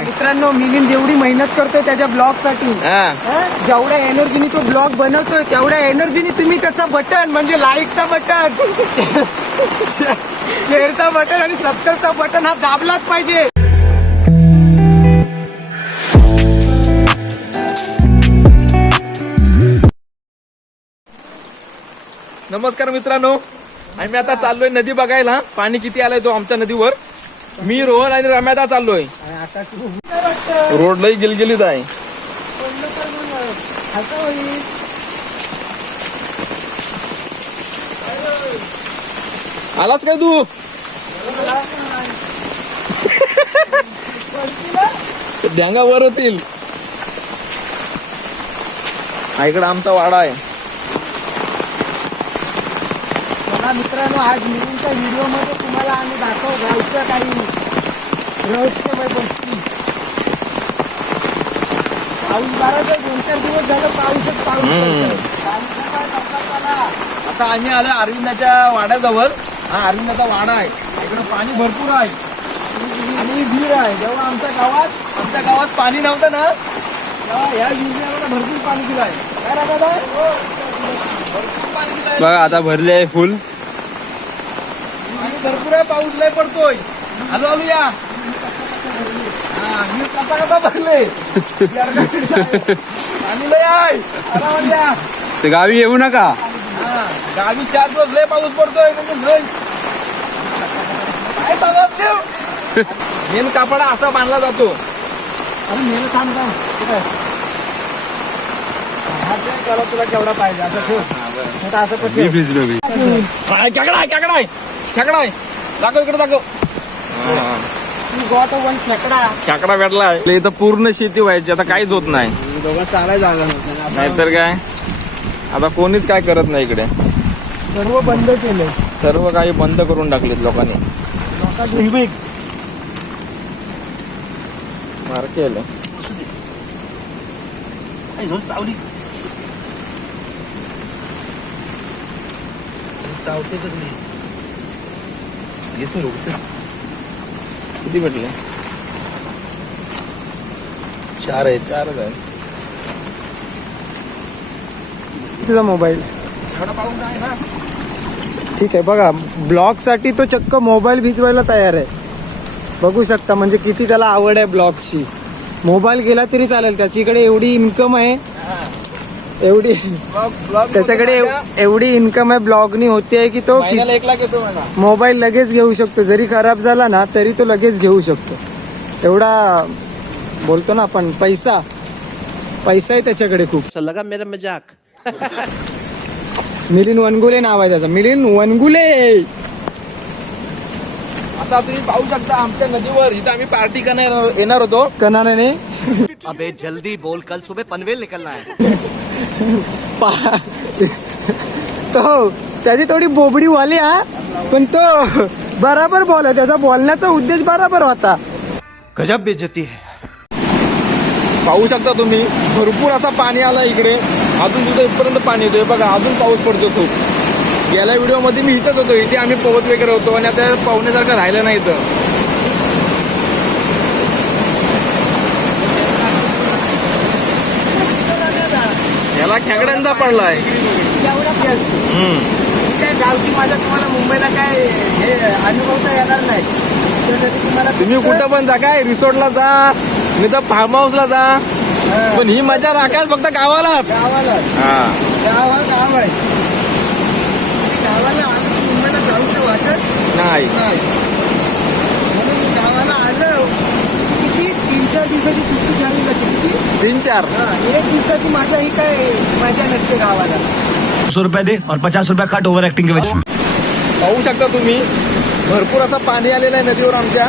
मित्रांनो, मिलिंद जेवढी मेहनत करतोय त्याच्या ब्लॉग साठी, जेवढ्या एनर्जीने तो ब्लॉग बनवतोय तेवढ्या एनर्जीने तुम्ही त्याचा बटन म्हणजे लाईकचा बटन, शेअरचा बटन आणि सबस्क्राईबचा बटन हा दाबलाच पाहिजे. नमस्कार मित्रांनो, आम्ही आता चाललोय नदी बघायला. पाणी किती आलंय तो आमच्या नदीवर. मी रोहन आणि रम्यादा चाललोय. रोड लई गिलगिलीत आहे. आलाच काय तू? ढ्यांगा वर होतील. इकडे आमचा वाडा आहे. मित्रांनो, आज मिलिंदच्या व्हिडिओ मध्ये तुम्हाला आम्ही दाखवू गावचं काही रहस्यमय गोष्टी. पाऊस बराच 2-4 दिवस झालं, पाऊसच आता आम्ही आलो अरविंदाच्या वाड्याजवळ. हा अरविंदाचा वाडा आहे. इकडे पाणी भरपूर आहे आणि विहीर आहे. जेव्हा आमच्या गावात पाणी नव्हतं ना, तेव्हा या विहिरीने आम्हाला भरपूर पाणी दिलं आहे. काय राहत आहे? भरपूर पाणी दिलंय बघा. आता भरले आहे फुल. भरपूर आहे. पाऊस लय पडतोय. आलो या. मी कसा भरले आणि लय आहे. या ते गावी येऊ नका. गावी 4 दिवस लय पाऊस पडतोय. म्हणजे लय काय सांगत मेन कापडा असा बांधला जातो. अरे मेन थांब तुला केवढा पाहिजे असं ठेव. असं पण मी भिजलो मी. खेकडा आहे. दाखव इकडे दाखव. खेकडा भेटला आहे. इथं पूर्ण शेती व्हायची. आता काहीच होत नाही. दोघं चालायला जागा नव्हतं. नाहीतर काय, आता कोणीच काय करत नाही इकडे. सर्व बंद केलं. सर्व काही बंद करून टाकलेत लोकांनी. मार्के आलं. चावली चावते तर नाही. किती भेटले? 4 आहेत. 4च आहे. तुझा मोबाईल ठीक आहे. बघा, ब्लॉग साठी तो चक्क मोबाईल भिजवायला तयार आहे. बघू शकता म्हणजे किती त्याला आवड आहे ब्लॉगची. मोबाईल गेला तरी चालेल. त्याच्याकडे एवढी इन्कम आहे, एवढी त्याच्याकडे एवढी इन्कम आहे ब्लॉगनी होते की तो 1 लाख येतो मला. मोबाईल लगेच घेऊ शकतो. जरी खराब झाला ना तरी तो लगेच घेऊ शकतो. एवढा बोलतो ना आपण, पैसा आहे त्याच्याकडे खूप. लगा मेरा मजाक. मिलिंद वनगुले नाव आहे त्याचं. मिलिंद वनगुले. आता तुम्ही पाहू शकता आमच्या नदीवर. इथं आम्ही पार्टी करणार येणार होतो. कनाने अबे जल्दी बोल, कल सुबह पनवेल निकलना है. तो त्याची थोडी बोबडी वाली हा, पण तो बराबर बोल. त्याचा बोलण्याचा उद्देश बराबर होता. गजब बेइज्जती है. पाहू शकता तुम्ही भरपूर असा पाणी आला इकडे. अजून सुद्धा इथपर्यंत पाणी येतोय बघा. अजून पाऊस पडतो खूप. गेल्या व्हिडिओ मध्ये मी इथंच होतो. इथे आम्ही पोहत वगैरे होतो आणि आता पाहुण्यासारखं राहिलं नाही इथं. याला खेकड्यांचा पडलाय. काय गावची माझा तुम्हाला मुंबईला काय हे अनुभवता येणार नाही. तुम्ही कुठं पण जा, काय रिसॉर्टला जा, मी तर फार्म हाऊसला जा, पण ही मजा राखायला फक्त गावाला. गाव आहे. गावाला मुंबईला जाऊचं वाटत नाही. म्हणून गावाला आलं किती 3-4 दिवसाची सुट्टी घ्यावी लागते. किती 3-4 1 दिवसाची माझा ही काय मजा नसते गावाला. 100 रुपये दे और 50 रुपये काट ओव्हर ऍक्टिंग के वजह. पाहू शकता तुम्ही भरपूर असं पाणी आलेलं आहे नदीवर. आमच्या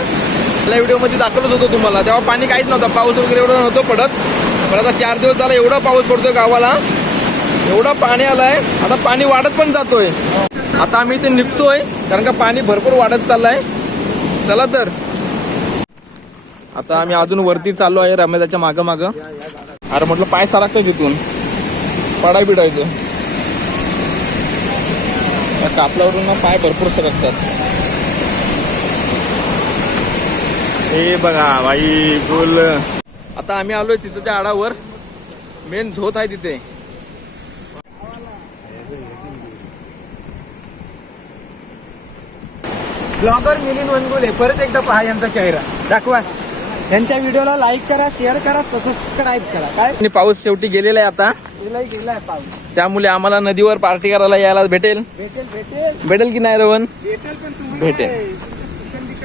व्हिडिओ मध्ये दाखवत होतो तुम्हाला. तेव्हा पाणी काहीच नव्हतं. पाऊस वगैरे एवढं नव्हतं पडत. पण आता 4 दिवस झाला एवढा पाऊस पडतोय गावाला. एवढं पाणी आलंय. आता पाणी वाढत पण जातोय. आता आम्ही इथे निघतोय कारण का पाणी भरपूर वाढत चाललंय. चला तर आता आम्ही अजून वरती चाललो आहे रमेदाच्या माग. अरे म्हटलं पाय सारखतं तिथून पडाय बिडायचं. कापलावरून पाय भरपूर सरकतात. हे बघा भाई फुल. आता आम्ही आलोय तिथच्या आडावर. मेन झोत आहे तिथे. ब्लॉगर मिलिंद वनगुले परत एकदा पहा यांचा चेहरा दाखवा. यांच्या व्हिडिओला लाईक करा, शेअर करा, सबस्क्राईब करा. काय आणि पाऊस शेवटी गेलेला आहे आता. गेलाय पाऊस. त्यामुळे आम्हाला नदीवर पार्टी करायला यायला भेटेल. भेटेल की नाही रवन? भेटेल.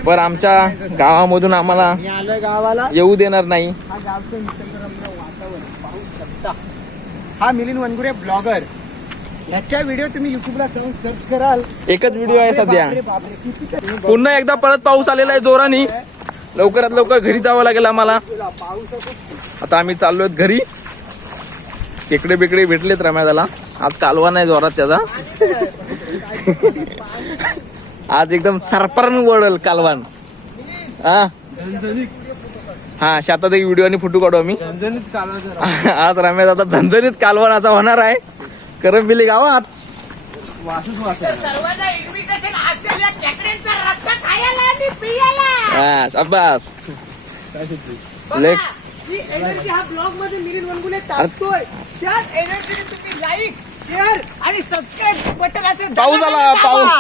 पण आमच्या गावामधून आम्हाला मी आलोय गावाला. येऊ देणार नाही. हा गावचं निसर्गरम्य वातावरण पाहू शकता. हा मिलिंद वनगुरे ब्लॉगर. ह्याच्या व्हिडिओ तुम्ही युट्यूबला जाऊन सर्च कराल. एकच व्हिडिओ आहे सध्या. बापरे, बापरे, किती तुम्ही पुन्हा एकदा परत पाऊस आलेला आहे जोराने. लवकरात लवकर घरी जावं लागेल आम्हाला. पाऊस आता आम्ही चाललोय घरी. खेकडे बिकडे भेटलेत रम्याला. आज कालवा नाही जोरात त्याचा. आज एकदम सरपरण वळल कालवान. हा शेतात एक व्हिडिओ आणि फोटो काढू आम्ही. आज रम्यात आता झणझणीत कालवण असा होणार आहे. करंबिली गावात. सर्वांना इन्व्हिटेशन असलेल्या खेकड्यांचा रस्सा खायला आणि पियाला. हा शाबास. बघा, लेक. जी एनर्जी हा ब्लॉग मध्ये मिलिंद वनगुले टाकतोय, त्याच एनर्जीने तुम्ही लाईक, शेअर आणि सबस्क्राईब बटन असेल पाऊस आला.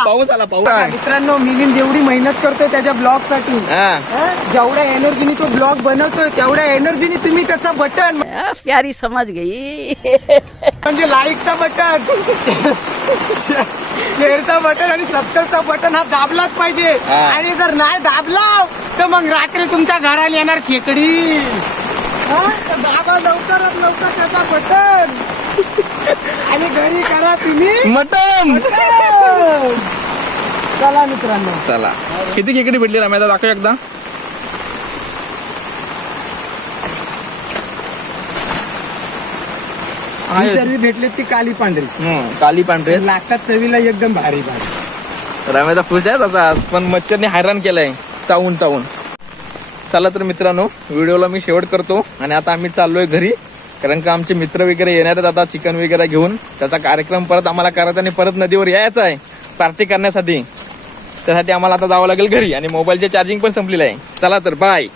पाऊस आला. पाऊस. मित्रांनो, मिलिंद जेवढी मेहनत करतोय त्याच्या ब्लॉग साठी, हा जेवढ्या एनर्जीने तो ब्लॉग बनवतोय तेवढ्या एनर्जीने तुम्ही त्याचा बटन प्यारी समज गई. म्हणजे लाईकचा बटन, शेअरचा बटन आणि सबस्क्राईबचा बटन हा दाबलाच पाहिजे. हा. आणि जर नाही दाबला तर मग रात्री तुमच्या घराला येणार खेकडी. हा? तर दाबा लवकरात लवकर त्याचा बटन आणि घरी करा तुम्ही मटन. चला मित्रांनो. चला. किती खेकडी भेटली रम्याला दाखव एकदा. ही सर्व भेटली ती काली पांढरी, काली पांढरे. लाखात चवीला एकदम भारी भारी. रम्याचा खुश आहे तसाच, पण मच्छरने हैराण केलंय चावून चावून. चला तर मित्रांनो, व्हिडिओला मी शेवट करतो. आणि आता आम्ही चाललोय घरी. कारण का आमचे मित्र वगैरे येणार आहेत आता चिकन वगैरे घेऊन. त्याचा कार्यक्रम परत आम्हाला करायचा आणि परत नदीवर यायचं आहे पार्टी करण्यासाठी. त्यासाठी आम्हाला आता जावं लागेल घरी. आणि मोबाईलचे चार्जिंग पण संपलेलं आहे. चला तर बाय.